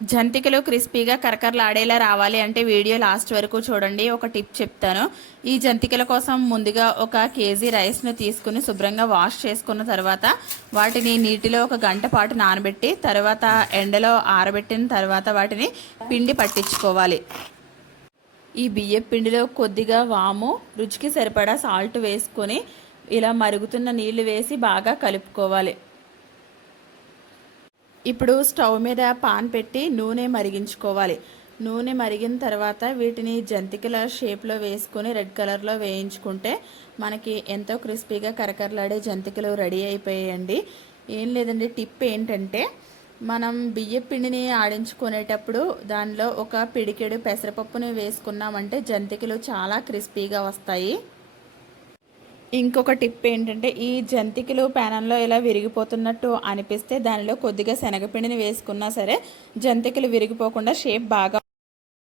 జంతికలు క్రిస్పీగా కరకరలాడేలా రావాలి అంటే వీడియో లాస్ట్ వరకు చూడండి. ఒక టిప్ చెప్తాను. ఈ జంతికల కోసం ముందుగా ఒక కేజీ రైస్ను తీసుకుని శుభ్రంగా వాష్ చేసుకున్న తర్వాత వాటిని నీటిలో ఒక గంట పాటు నానబెట్టి తర్వాత ఎండలో ఆరబెట్టిన తర్వాత వాటిని పిండి పట్టించుకోవాలి. ఈ బియ్యం పిండిలో కొద్దిగా వాము రుచికి సరిపడా సాల్ట్ వేసుకొని ఇలా మరుగుతున్న నీళ్ళు వేసి బాగా కలుపుకోవాలి. ఇప్పుడు స్టవ్ మీద పాన్ పెట్టి నూనె మరిగించుకోవాలి. నూనె మరిగిన తర్వాత వీటిని జంతికల షేప్లో వేసుకొని రెడ్ కలర్లో వేయించుకుంటే మనకి ఎంతో క్రిస్పీగా కరకరలాడే జంతికలు రెడీ అయిపోయాయండి. ఏం లేదండి టిప్ ఏంటంటే మనం బియ్య పిండిని ఆడించుకునేటప్పుడు దానిలో ఒక పిడికెడు పెసరపప్పుని వేసుకున్నామంటే జంతికలు చాలా క్రిస్పీగా వస్తాయి. ఇంకొక టిప్ ఏంటంటే ఈ జంతికలు ప్యానంలో ఇలా విరిగిపోతున్నట్టు అనిపిస్తే దానిలో కొద్దిగా శనగపిండిని వేసుకున్నా సరే జంతికలు విరిగిపోకుండా షేప్ బాగా